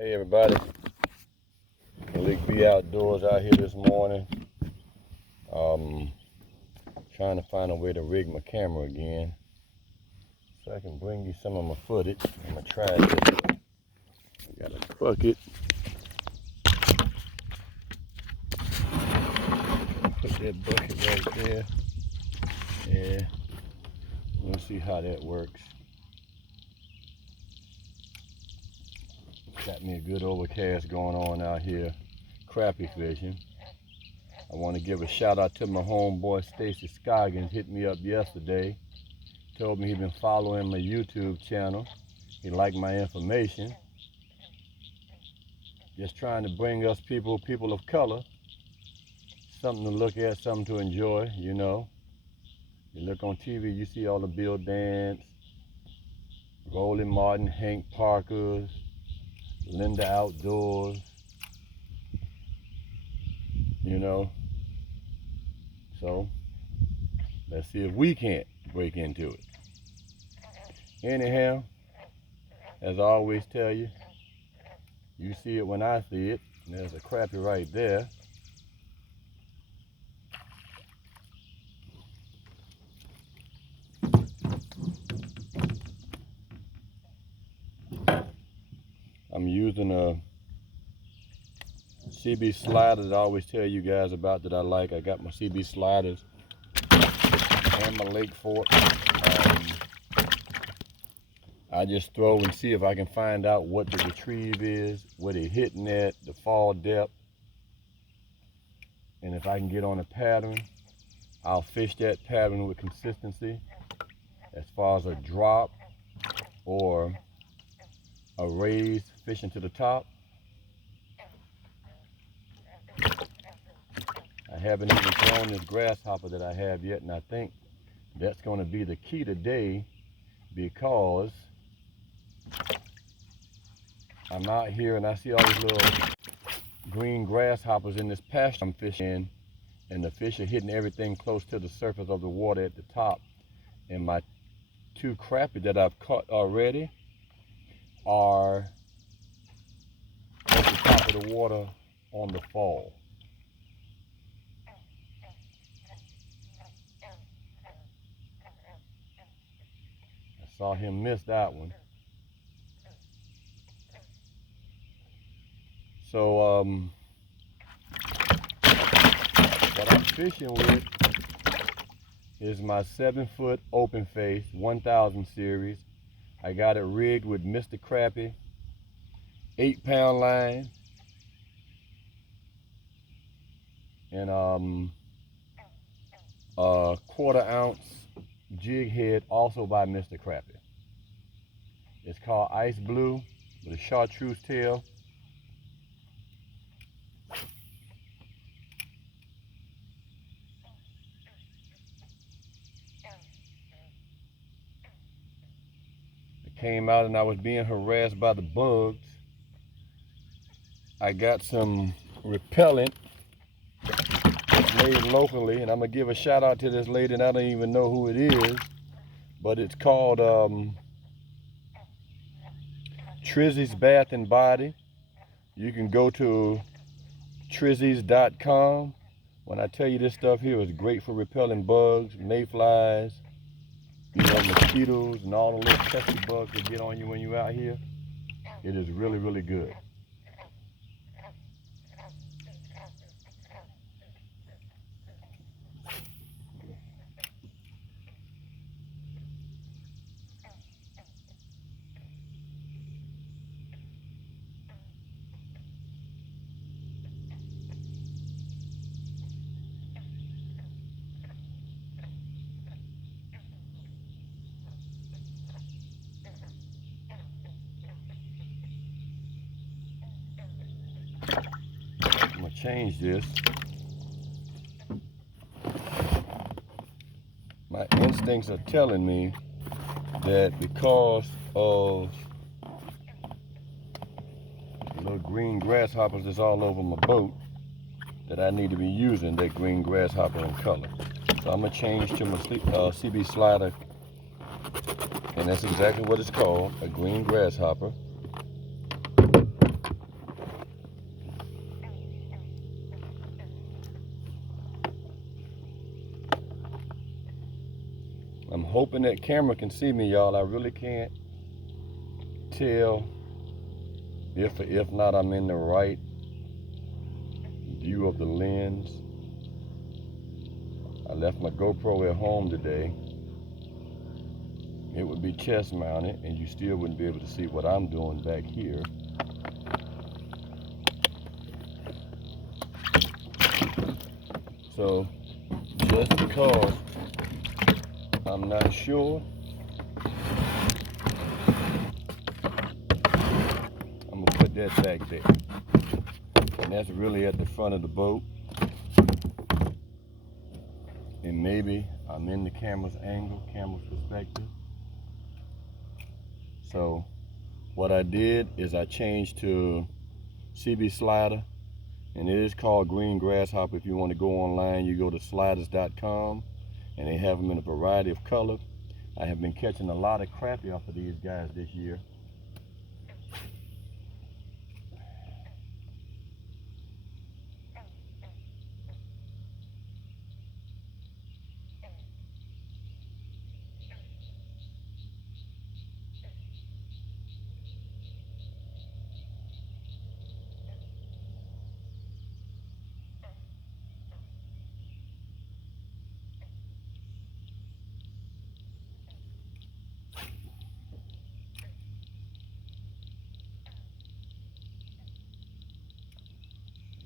Hey everybody, B.Outdoors out here this morning. Trying to find a way to rig my camera again so I can bring you some of my footage. I'm gonna try this. I got a bucket. Put that bucket right there. Yeah, we'll see how that works. Got me a good overcast going on out here, crappie fishing. I want to give a shout out to my homeboy Stacy Scoggins. Hit me up yesterday, told me he'd been following my YouTube channel. He liked my information. Just trying to bring us people of color, something to look at, something to enjoy, you know. You look on TV, you see all the Bill Dance, Roland Martin, Hank Parker's, Linda Outdoors, you know. So let's see if we can't break into it. Anyhow, as I always tell you, you see it when I see it. There's a crappie right there. I'm using a CB slider that I always tell you guys about that I like. I got my CB sliders and my Lake Fork. I just throw and see if I can find out what the retrieve is, what they're hitting at, the fall depth. And if I can get on a pattern, I'll fish that pattern with consistency as far as a drop or a raise fishing to the top. I haven't even thrown this grasshopper that I have yet, and I think that's going to be the key today, because I'm out here and I see all these little green grasshoppers in this pasture I'm fishing in, and the fish are hitting everything close to the surface of the water at the top. And my two crappie that I've caught already are at the top of the water on the fall. I saw him miss that one. So what I'm fishing with is my 7-foot open face 1000 series. I got it rigged with Mr. Crappie 8-pound line and a 1/4 ounce jig head, also by Mr. Crappie. It's called Ice Blue with a chartreuse tail. I came out and I was being harassed by the bugs. I got some repellent made locally, and I'm gonna give a shout out to this lady, and I don't even know who it is, but it's called Trizzy's Bath and Body. You can go to trizzys.com. When I tell you this stuff here is great for repelling bugs, mayflies, you know, mosquitoes, and all the little pesky bugs that get on you when you're out here, it is really, really good. I'm gonna change this. My instincts are telling me that because of the little green grasshoppers that's all over my boat, that I need to be using that green grasshopper in color. So I'm gonna change to my CB slider, and that's exactly what it's called, a green grasshopper. hoping that camera can see me, y'all. I really can't tell if not I'm in the right view of the lens. I left my GoPro at home today. It would be chest mounted and you still wouldn't be able to see what I'm doing back here. So just because I'm not sure, I'm gonna put that back there. And that's really at the front of the boat. And maybe I'm in the camera's perspective. So what I did is I changed to CB slider, and it is called green grasshopper. If you want to go online, you go to sliders.com, and they have them in a variety of colors. I have been catching a lot of crappie off of these guys this year.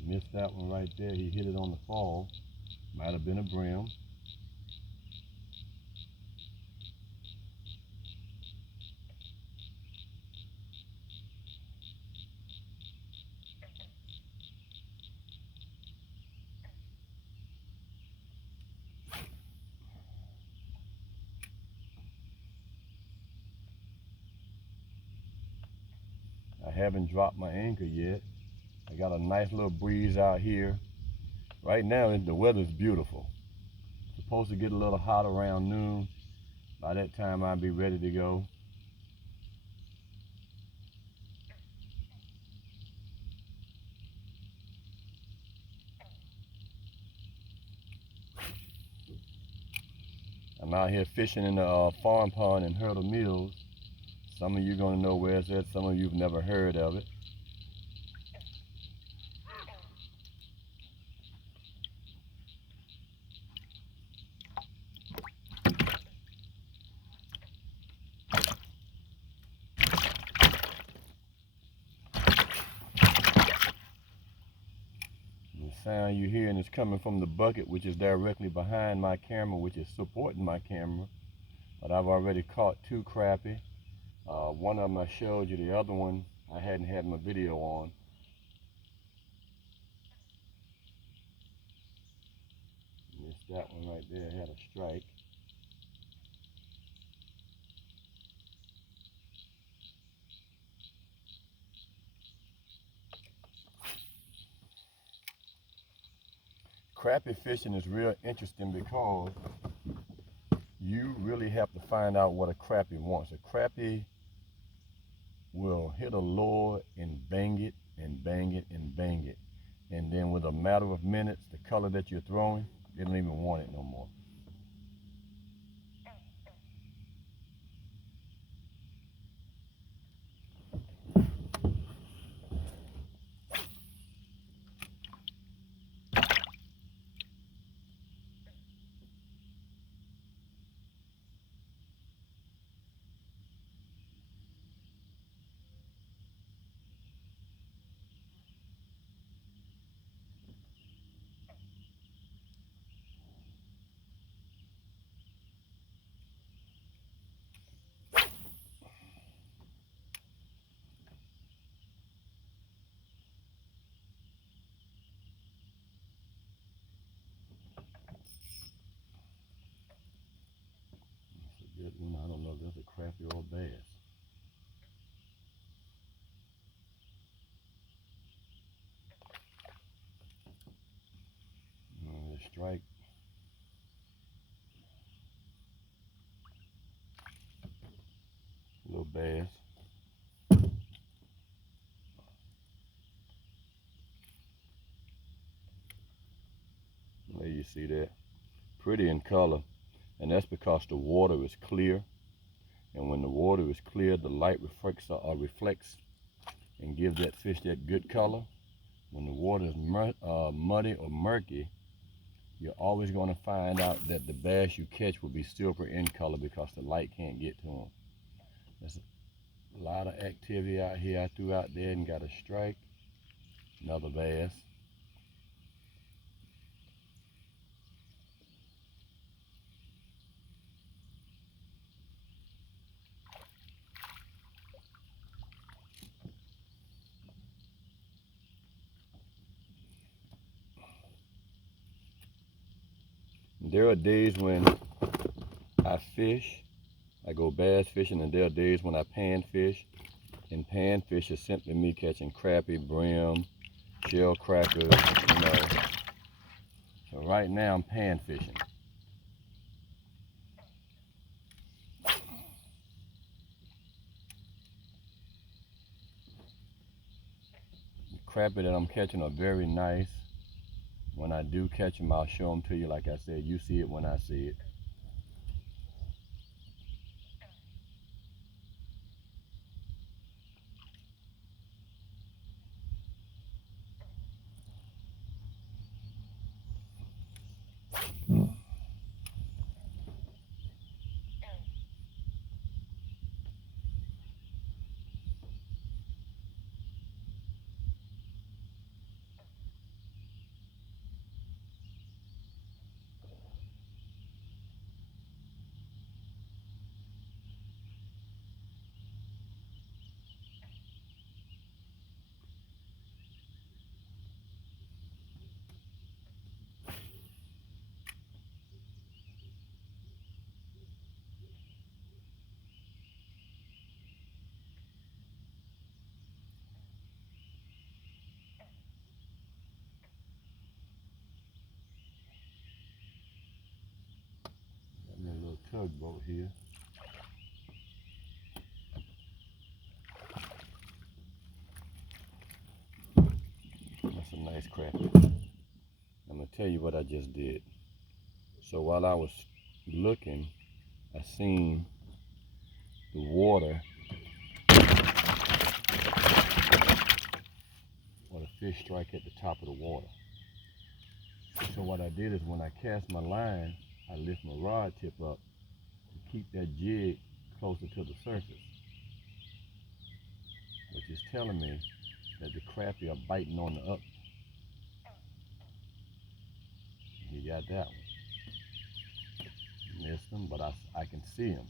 Missed that one right there. He hit it on the fall. Might have been a brim. I haven't dropped my anchor yet. I got a nice little breeze out here. Right now the weather's beautiful. It's supposed to get a little hot around noon. By that time I'll be ready to go. I'm out here fishing in the farm pond in Hurdle Mills. Some of you are going to know where it's at. Some of you have never heard of it. The sound you're hearing is coming from the bucket, which is directly behind my camera, which is supporting my camera. But I've already caught 2 crappie. One of them I showed you, the other one I hadn't had my video on. Missed that one right there, had a strike. Crappie fishing is real interesting because you really have to find out what a crappie wants. A crappie will hit a lure and bang it and bang it and bang it. And then with a matter of minutes, the color that you're throwing, they don't even want it no more. Good one. I don't know if that's a crappie or a bass. The strike. Little bass. There you see that. Pretty in color. And that's because the water is clear. And when the water is clear, the light reflects and gives that fish that good color. When the water is muddy or murky, you're always going to find out that the bass you catch will be silver in color because the light can't get to them. There's a lot of activity out here. I threw out there and got a strike. Another bass. There are days when I fish, I go bass fishing, and there are days when I pan fish. And pan fish is simply me catching crappie, brim, shell crackers, you know. So right now I'm pan fishing. The crappie that I'm catching are very nice. When I do catch them, I'll show them to you. Like I said, you see it when I see it. Got me a little tugboat here. That's a nice crappie. I'm gonna tell you what I just did. So while I was looking, I seen the water or the fish strike at the top of the water. So what I did is when I cast my line, I lift my rod tip up to keep that jig closer to the surface, which is telling me that the crappie are biting on the up. He got that one. Missed him, but I can see him.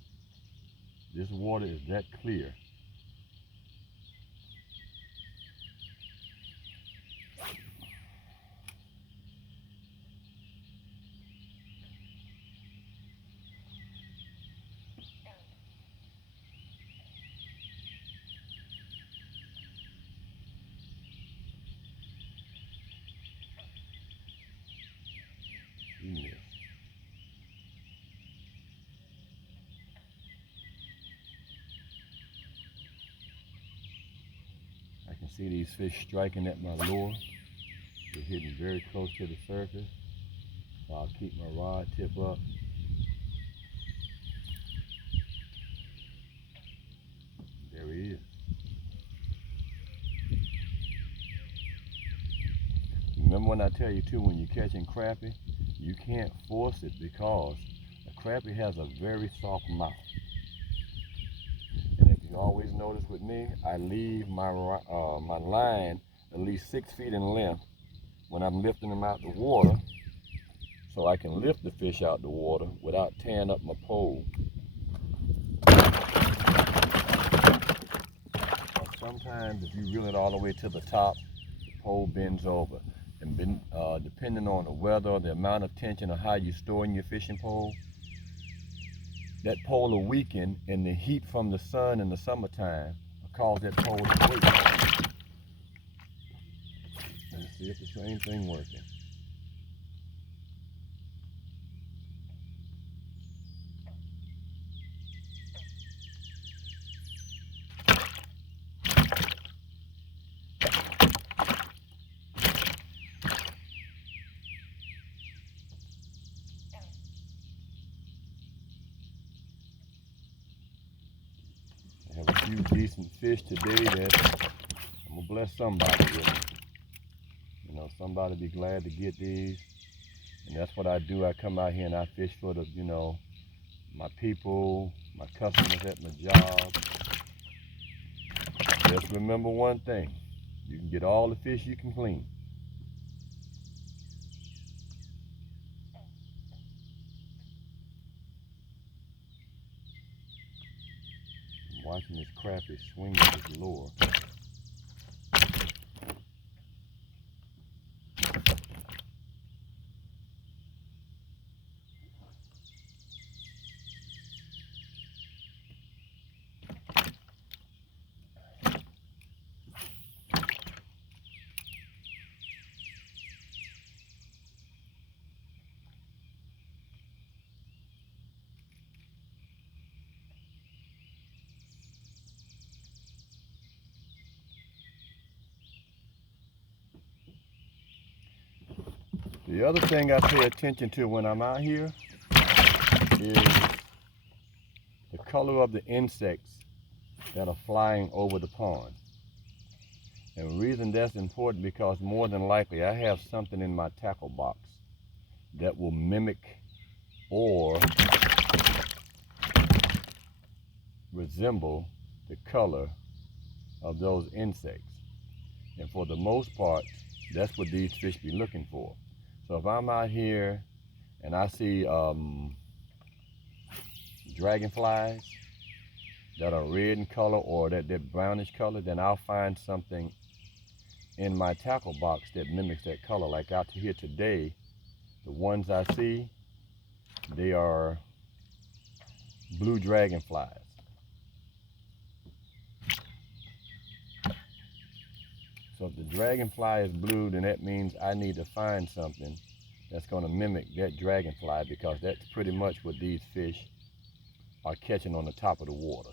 This water is that clear. He missed. I can see these fish striking at my lure. They're hitting very close to the surface. So I'll keep my rod tip up. There he is. Remember when I tell you too, when you're catching crappie, you can't force it because a crappie has a very soft mouth. And if you always notice with me, I leave my line at least 6 feet in length when I'm lifting them out the water, so I can lift the fish out the water without tearing up my pole. Sometimes if you reel it all the way to the top, the pole bends over. And depending on the weather, the amount of tension, or how you're storing your fishing pole, that pole will weaken, and the heat from the sun in the summertime will cause that pole to break. Let's see if the same thing working. few decent fish today that I'm gonna bless somebody with. You know, somebody be glad to get these. And that's what I do. I come out here and I fish for the, you know, my people, my customers at my job. Just remember one thing. You can get all the fish you can clean. I'm watching this crappie swing with his lure. The other thing I pay attention to when I'm out here is the color of the insects that are flying over the pond. And the reason that's important because more than likely I have something in my tackle box that will mimic or resemble the color of those insects. And for the most part, that's what these fish be looking for. So if I'm out here and I see dragonflies that are red in color or that brownish color, then I'll find something in my tackle box that mimics that color. Like out here today, the ones I see, they are blue dragonflies. So if the dragonfly is blue, then that means I need to find something that's going to mimic that dragonfly because that's pretty much what these fish are catching on the top of the water.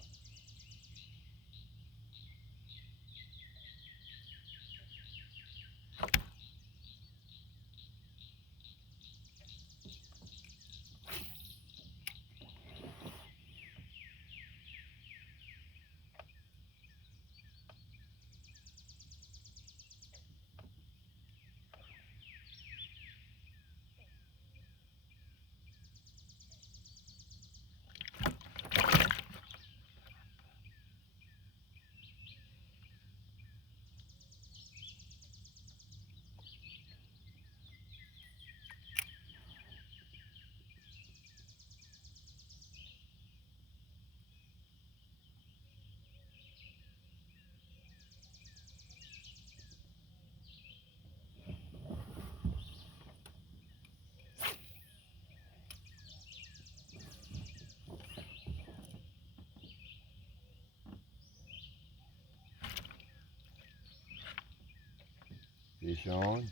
Fish on,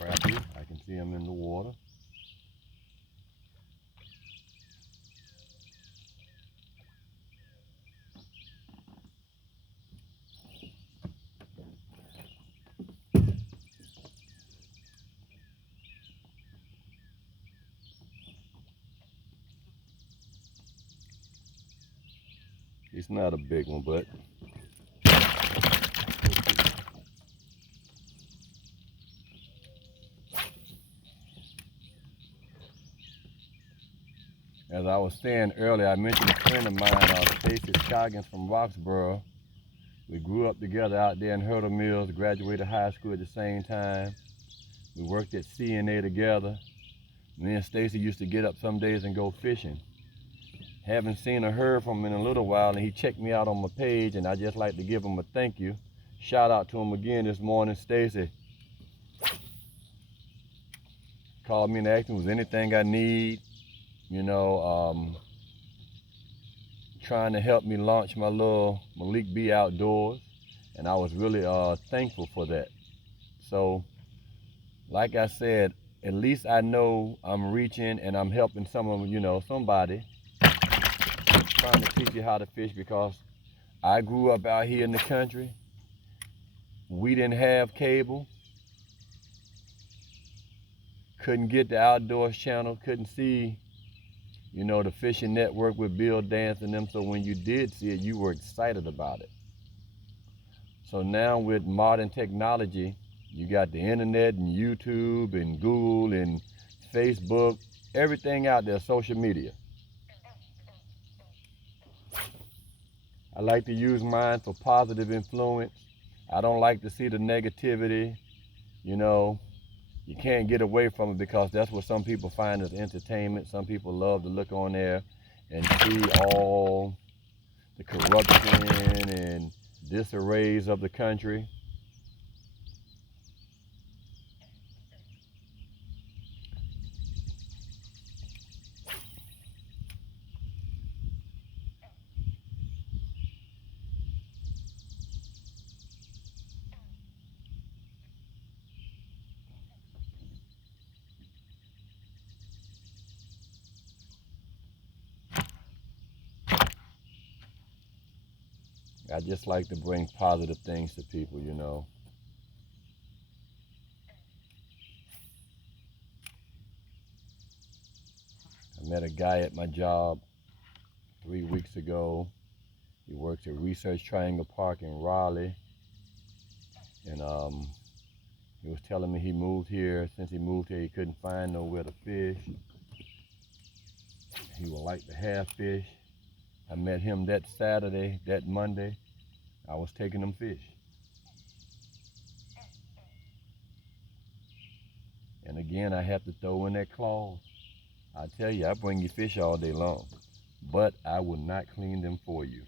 crappie, I can see them in the water. It's not a big one, but as I was saying earlier, I mentioned a friend of mine, Stacy Scoggins from Roxborough. We grew up together out there in Hurdle Mills, graduated high school at the same time. We worked at CNA together. Me and Stacy used to get up some days and go fishing. Haven't seen or heard from him in a little while, and he checked me out on my page, and I just like to give him a thank you. Shout out to him again this morning. Stacy called me and asked me, was anything I need, you know, trying to help me launch my little Malik B.Outdoors, and I was really thankful for that. So, like I said, at least I know I'm reaching and I'm helping someone, you know, somebody trying to teach you how to fish because I grew up out here in the country. We didn't have cable. Couldn't get the Outdoors channel, couldn't see You know, the fishing network with Bill Dance and them, so when you did see it, you were excited about it. So now with modern technology, you got the internet and YouTube and Google and Facebook, everything out there, social media. I like to use mine for positive influence. I don't like to see the negativity. You know, you can't get away from it because that's what some people find as entertainment. Some people love to look on there and see all the corruption and disarrays of the country. I just like to bring positive things to people, you know. I met a guy at my job 3 weeks ago. He works at Research Triangle Park in Raleigh. And he was telling me he moved here. Since he moved here, he couldn't find nowhere to fish. He would like to have fish. I met him that Saturday, that Monday. I was taking him fish. And again, I have to throw in that clause. I tell you, I bring you fish all day long, but I will not clean them for you.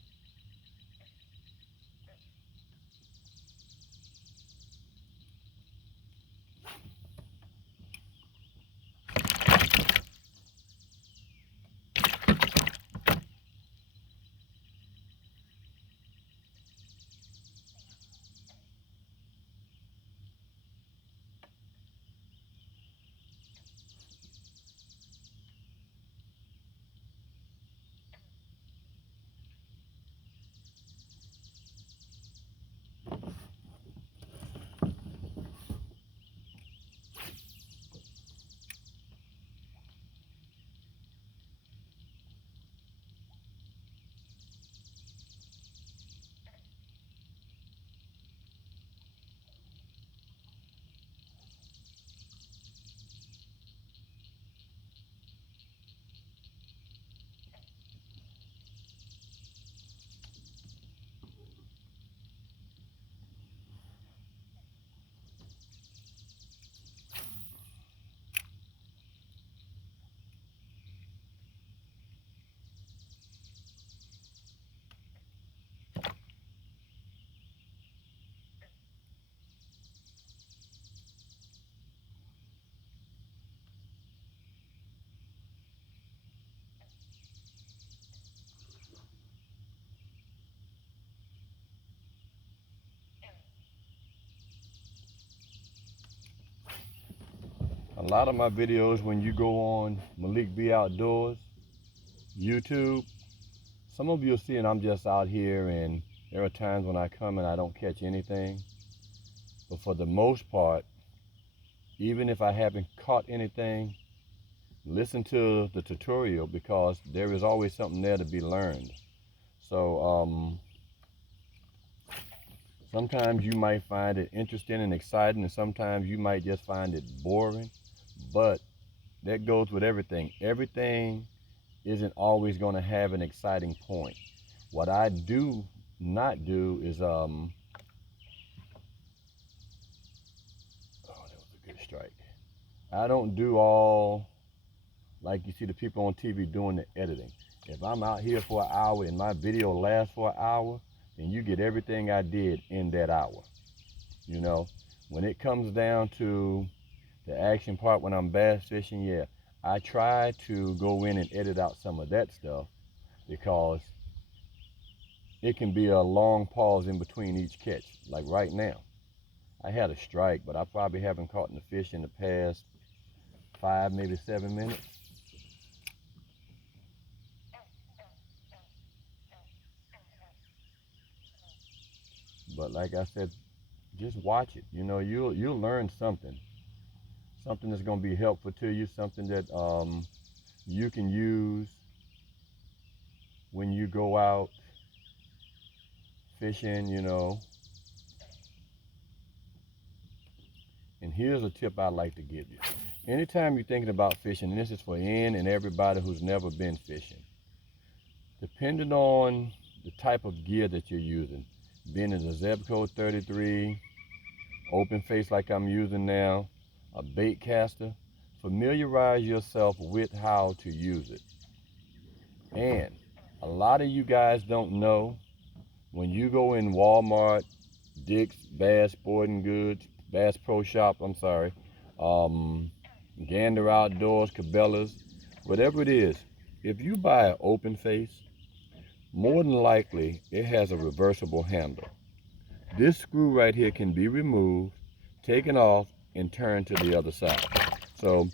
A lot of my videos, when you go on Malik B.Outdoors, YouTube, some of you'll see and I'm just out here, and there are times when I come and I don't catch anything. But for the most part, even if I haven't caught anything, listen to the tutorial because there is always something there to be learned. So sometimes you might find it interesting and exciting, and sometimes you might just find it boring. But that goes with everything. Everything isn't always going to have an exciting point. What I do not do is oh, that was a good strike. I don't do all like you see the people on TV doing the editing. If I'm out here for an hour and my video lasts for an hour, then you get everything I did in that hour. You know, when it comes down to the action part when I'm bass fishing, yeah, I try to go in and edit out some of that stuff because it can be a long pause in between each catch. Like right now, I had a strike, but I probably haven't caught the fish in the past 5, maybe 7 minutes. But like I said, just watch it. You know, you'll learn something. Something that's going to be helpful to you. Something that you can use when you go out fishing, you know. And here's a tip I'd like to give you. Anytime you're thinking about fishing, and this is for any and everybody who's never been fishing, depending on the type of gear that you're using, being in a Zebco 33, open face like I'm using now, a bait caster, familiarize yourself with how to use it. And a lot of you guys don't know, when you go in Walmart, Dick's, Bass Sporting Goods, Bass Pro Shop, Gander Outdoors, Cabela's, whatever it is, if you buy an open face, more than likely it has a reversible handle. This screw right here can be removed, taken off, and turned to the other side. So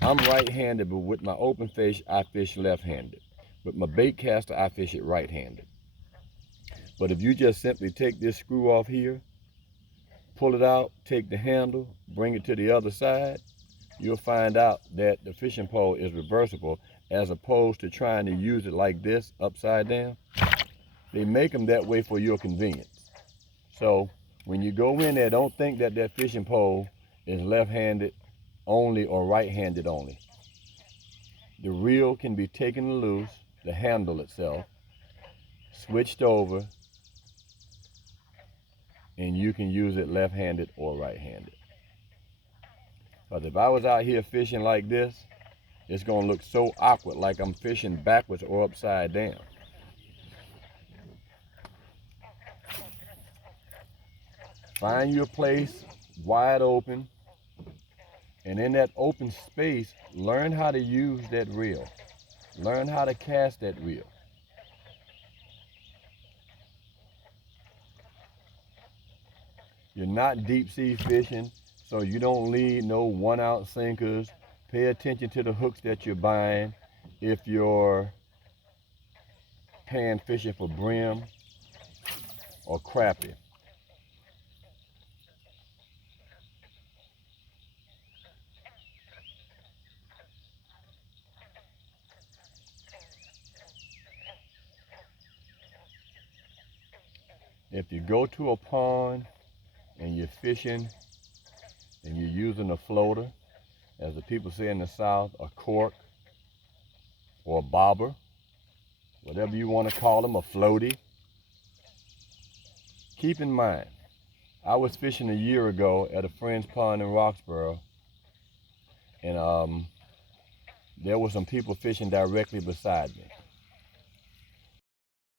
I'm right-handed, but with my open face, I fish left-handed. With my bait caster, I fish it right-handed. But if you just simply take this screw off here, pull it out, take the handle, bring it to the other side, you'll find out that the fishing pole is reversible, as opposed to trying to use it like this, upside down. They make them that way for your convenience. So when you go in there, don't think that that fishing pole is left-handed only or right-handed only. The reel can be taken loose, the handle itself, switched over, and you can use it left-handed or right-handed. Because if I was out here fishing like this, it's gonna look so awkward, like I'm fishing backwards or upside down. Find your place wide open, and in that open space, learn how to use that reel. Learn how to cast that reel. You're not deep sea fishing, so you don't need no 1-ounce sinkers. Pay attention to the hooks that you're buying if you're pan fishing for brim or crappie. If you go to a pond and you're fishing and you're using a floater, as the people say in the South, a cork or a bobber, whatever you want to call them, a floaty, keep in mind, I was fishing a year ago at a friend's pond in Roxborough, and there were some people fishing directly beside me.